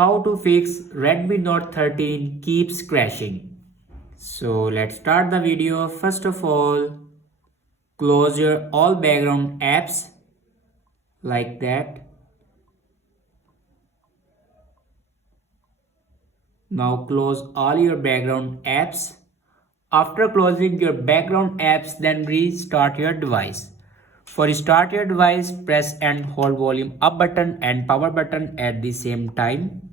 How to fix Redmi Note 13 keeps crashing. So let's start the video. First of all, close your all background apps like that. Now close all your background apps. After closing your background apps, then restart your device. For start your device, press and hold volume up button and power button at the same time.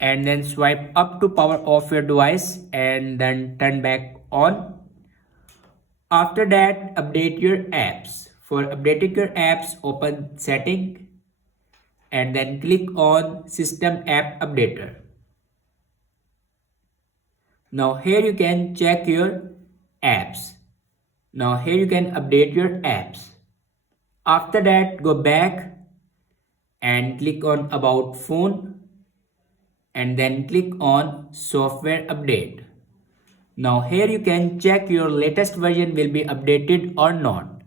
And then swipe up to power off your device and then turn back on. After that, update your apps. For updating your apps, open setting and then click on system app updater. Now here you can check your apps. Now here you can update your apps. After that, go back and click on about phone and then click on software update. Now here you can check your latest version will be updated or not.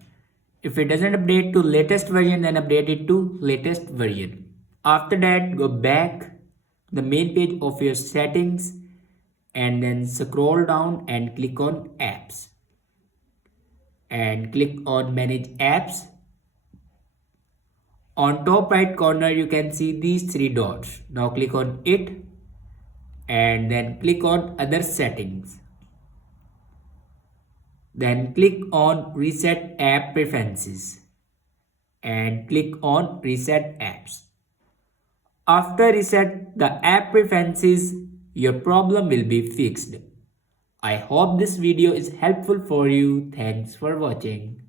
If it doesn't update to latest version, then update it to latest version. After that, go back to the main page of your settings and then scroll down and click on apps. And click on manage apps. On top right corner, you can see these three dots. Now click on it and then click on other settings. Then click on reset app preferences and click on reset apps. After reset the app preferences, your problem will be fixed. I hope this video is helpful for you. Thanks for watching.